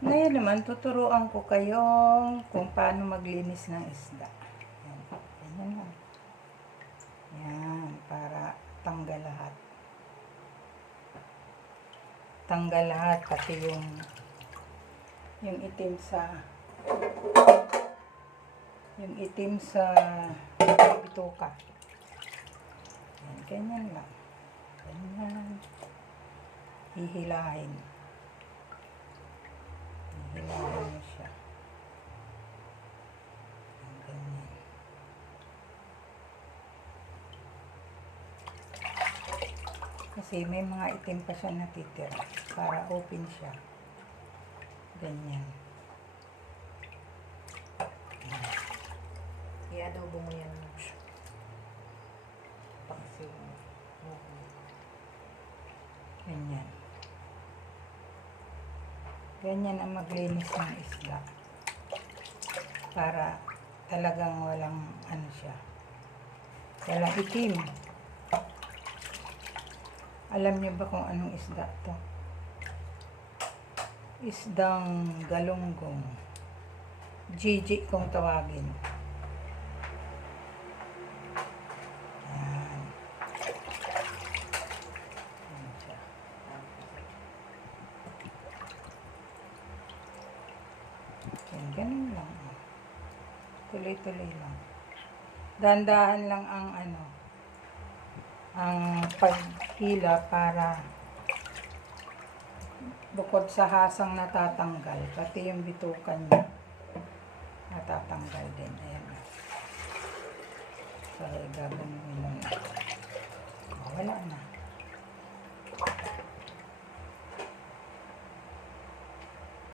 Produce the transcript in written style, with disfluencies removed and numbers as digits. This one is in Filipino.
Ngayon naman, tuturuan ko kayo kung paano maglinis ng isda. Yan. Ganyan lang. Yan, para tanggal lahat. Tanggal lahat, pati yung itim sa bituka. Yan, ganyan lang. Ganyan. Hihilahin. Hihilahin mo siya. Ganyan. Kasi may mga itim pa siya natitira. Para open siya. Ganyan. I-adobo mo yan. Paksiw mo. Ganyan. Ganyan ang maglinis ng isda. Para talagang walang ano siya. Walang itim. Alam niyo ba kung anong isda to? Isdang galunggong. Gigi kung tawagin. Yan. Yan siya. Yan, ganun lang. Tuloy-tuloy lang. Dahan-dahan lang ang ang paghila para bukod sa hasang natatanggal, pati yung bitukan niya natatanggal din. Ayan. So, gagawin lang. Wala na.